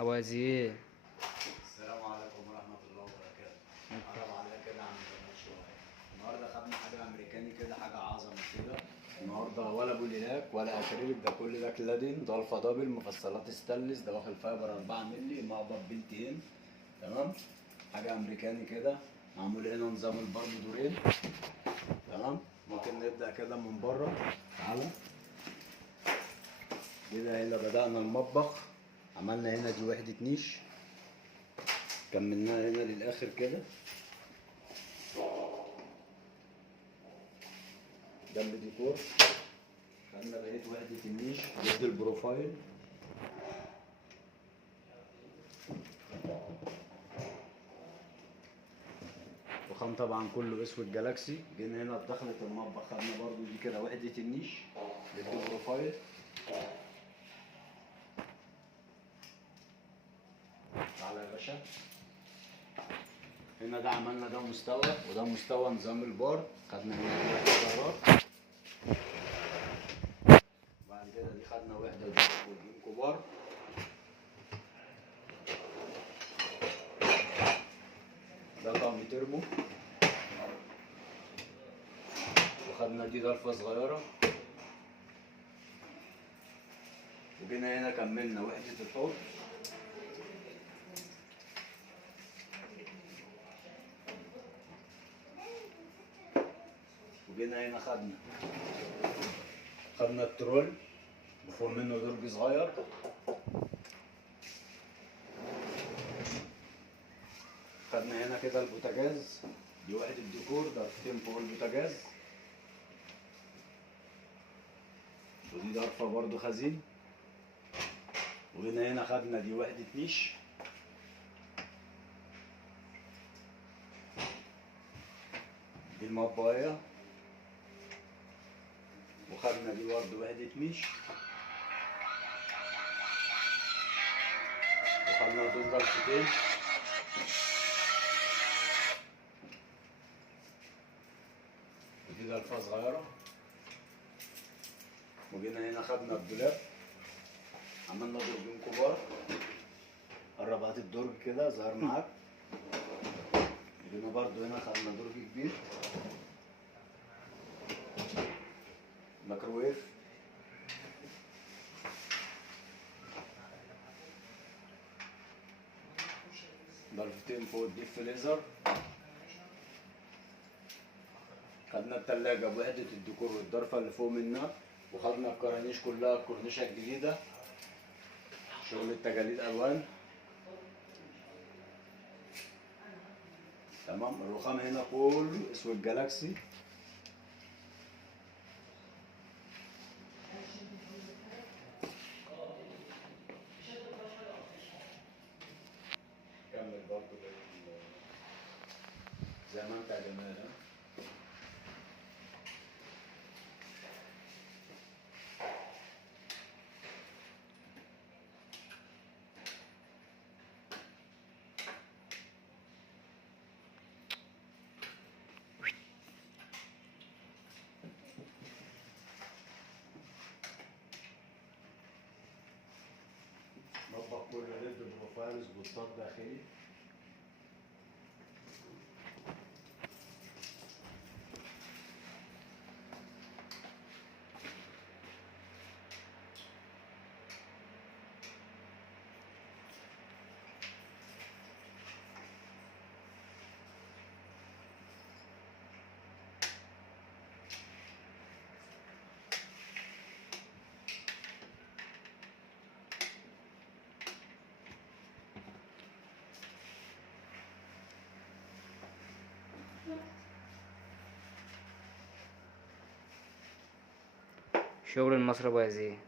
أوازيه. السلام عليكم ورحمة الله وبركاته. قرب عليا كده عن كمان شوية. النهاردة خدنا حاجة أمريكاني كده، حاجة عظمة كده. النهاردة ولا بوليلاك ولا أكريليك، ده كل ده كلادين، ده الفا دبل، مفصلات ستانلس، ده واخد فايبر 4 مللي، مقبض بلتين. تمام؟ حاجة أمريكاني كده، معمول هنا نظام البرم دورين. تمام؟ ممكن نبدأ كده من بره. تعالى. كده هنا بدأنا المطبخ. عملنا هنا دي وحدة نيش. كملناها هنا للآخر كده. جنب ديكور. خدنا بقية وحدة النيش ضد البروفايل. وخام طبعا كله اسود جالاكسي. جينا هنا بدخلة المطبخ خدنا برضو دي كده وحدة النيش ضد البروفايل. تعالى يا باشا. هنا ده عملنا ده مستوى وده مستوى نظام البار. خدنا هنا دي وحدة بارات. بعد كده دي خدنا وحدة ودين كبار. ده طقم تربو. وخدنا دي ضرفة صغيرة. وجينا هنا كملنا وحدة الحوض. وجينا هنا خدنا الترول وفوق منه درج صغير. خدنا هنا كده البوتاجاز. دي وحدة ديكور، ضرفتين فوق البوتاجاز. ودي ضرفة برضو خزين. وهنا خدنا دي وحدة نيش. دي المطبقية. وخدنا دي برضو وحدة نيش. وخدنا دول ضرفتين. ودي ضرفة صغيرة. وجينا هنا خدنا الدولاب. عملنا درجين كبار. قرب هات الدرج كده ظهر معاك. وجينا برضو هنا خدنا درج كبير. ميكروويف. ضرفتين فوق الديب فريزر. خدنا التلاجة بوحدة الديكور والضرفة اللي فوق منها. وخدنا الكرانيش كلها، الكورنيشة الجديدة، شغل التجاليد ألوان. تمام. الرخام هنا كله اسود جالاكسي. كمل برضه زي ما انت يا جمال. مطبخ كله ليد بروفايل سبوتات داخلي. شغل المصري أوازيه.